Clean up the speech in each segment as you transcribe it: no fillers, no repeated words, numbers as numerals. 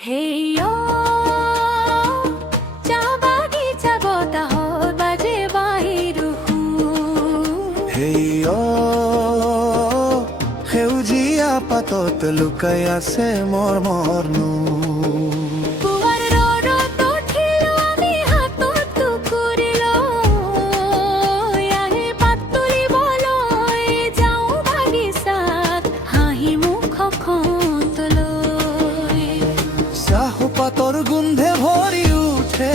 হেইয়ো চা বাগিচা বতাহত বাজে বাহিৰুহু হেইয়ো সেউজীয়া পাতত লুকাই আছে মৰমৰ পুৱাৰ ৰ'দত উঠিলো আমি হাতত টুকুৰি লৈ আহি পাত তুলিবলৈ যাওঁ বাগিচাত হাঁহি মুখখন লৈ চাহ পাতৰ গোন্ধে ভৰি উঠে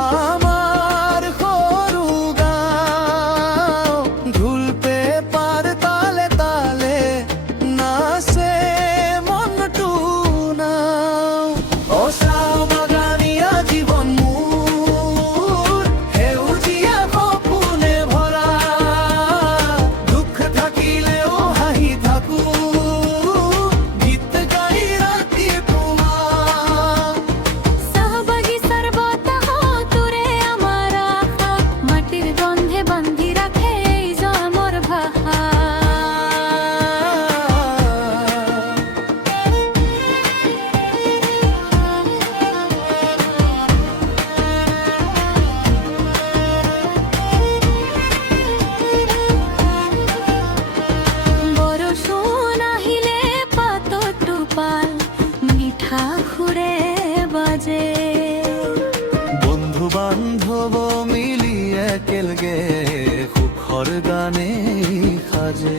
আমাৰ সৰু গাঁও ঢোল পেপাৰ তালে তালে নাচে মনটো নাও অ চাহ বাগানীয়া জীৱন মোৰ সেউজীয়া সপোনে ভৰা দুখ থাকিলেও হাঁহি থাকো গীত গাই ৰাতি তোমাৰ চাহ বাগিচাৰ বতাহতোৰে আমাৰ আশা মাটিৰ গন্ধে বান্ধি ৰাখে এই জন্মৰ ভাষা বৰষুণ আহিলে পাতত টোপাল মিঠা সুৰে বাজে বন্ধু বান্ধৱ মিলি একেলগে সুখৰ গানে সাজে